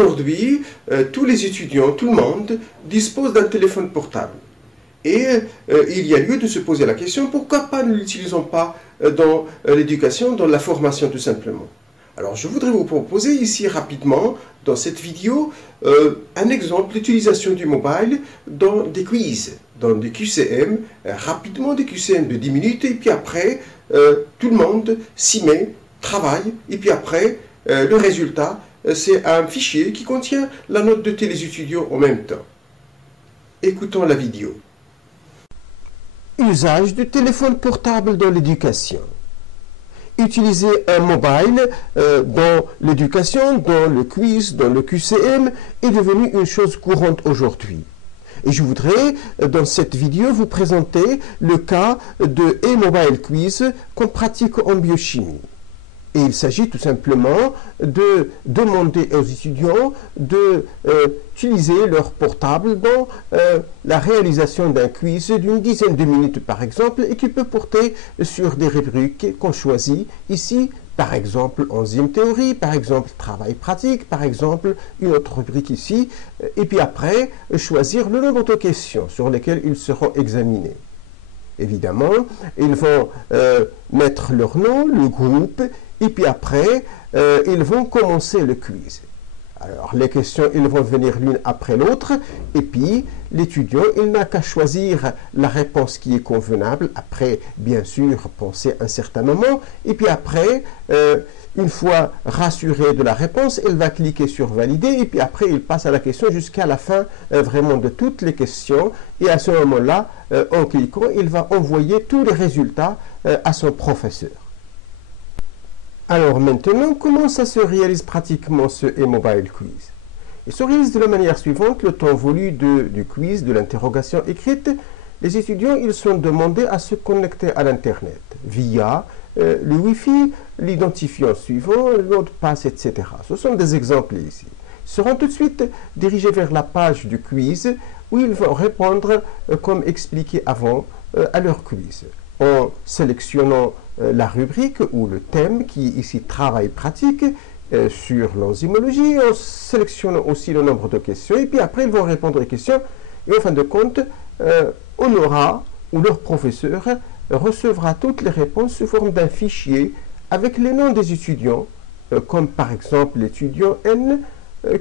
aujourd'hui, tous les étudiants, tout le monde, dispose d'un téléphone portable. Et il y a lieu de se poser la question, pourquoi pas ne l'utilisons pas dans l'éducation, dans la formation tout simplement. Alors je voudrais vous proposer ici rapidement, dans cette vidéo, un exemple d'utilisation du mobile dans des quiz, dans des QCM, rapidement des QCM de 10 minutes, et puis après, tout le monde s'y met, travaille, et puis après, le résultat, c'est un fichier qui contient la note de tous les étudiants en même temps. Écoutons la vidéo. Usage du téléphone portable dans l'éducation. Utiliser un mobile dans l'éducation, dans le quiz, dans le QCM est devenu une chose courante aujourd'hui. Et je voudrais, dans cette vidéo, vous présenter le cas de e-mobile quiz qu'on pratique en biochimie. Et il s'agit tout simplement de demander aux étudiants d'utiliser leur portable dans la réalisation d'un quiz d'une dizaine de minutes par exemple, et qui peut porter sur des rubriques qu'on choisit ici, par exemple enzyme théorie, par exemple travail pratique, par exemple une autre rubrique ici, et puis après choisir le nombre de questions sur lesquelles ils seront examinés. Évidemment, ils vont mettre leur nom, le groupe, et puis après, ils vont commencer le quiz. Alors, les questions, ils vont venir l'une après l'autre, et puis l'étudiant, il n'a qu'à choisir la réponse qui est convenable, après, bien sûr, penser un certain moment, et puis après, une fois rassuré de la réponse, il va cliquer sur valider, et puis après, il passe à la question jusqu'à la fin vraiment de toutes les questions, et à ce moment-là, en cliquant, il va envoyer tous les résultats à son professeur. Alors maintenant, comment ça se réalise pratiquement ce e-mobile quiz? Il se réalise de la manière suivante: le temps voulu du quiz, de l'interrogation écrite, les étudiants ils sont demandés à se connecter à l'Internet via le Wi-Fi, l'identifiant suivant, le mot de passe, etc. Ce sont des exemples ici. Ils seront tout de suite dirigés vers la page du quiz où ils vont répondre, comme expliqué avant, à leur quiz, en sélectionnant la rubrique ou le thème qui est ici travail pratique sur l'enzymologie, en sélectionnant aussi le nombre de questions, et puis après ils vont répondre aux questions, et en fin de compte, on aura, ou leur professeur recevra toutes les réponses sous forme d'un fichier avec les noms des étudiants, comme par exemple l'étudiant N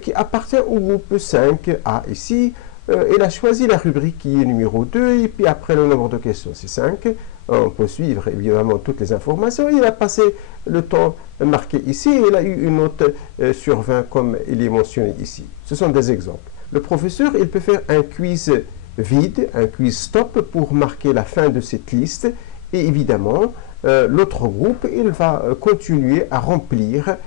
qui appartient au groupe 5A ici. Il a choisi la rubrique qui est numéro 2, et puis après le nombre de questions c'est 5. On peut suivre évidemment toutes les informations. Il a passé le temps marqué ici et il a eu une note sur 20 comme il est mentionné ici. Ce sont des exemples. Le professeur, il peut faire un quiz vide, un quiz stop pour marquer la fin de cette liste, et évidemment l'autre groupe, il va continuer à remplir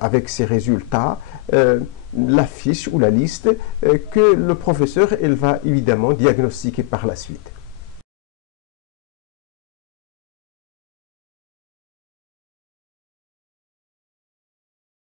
avec ses résultats la fiche ou la liste que le professeur il va évidemment diagnostiquer par la suite.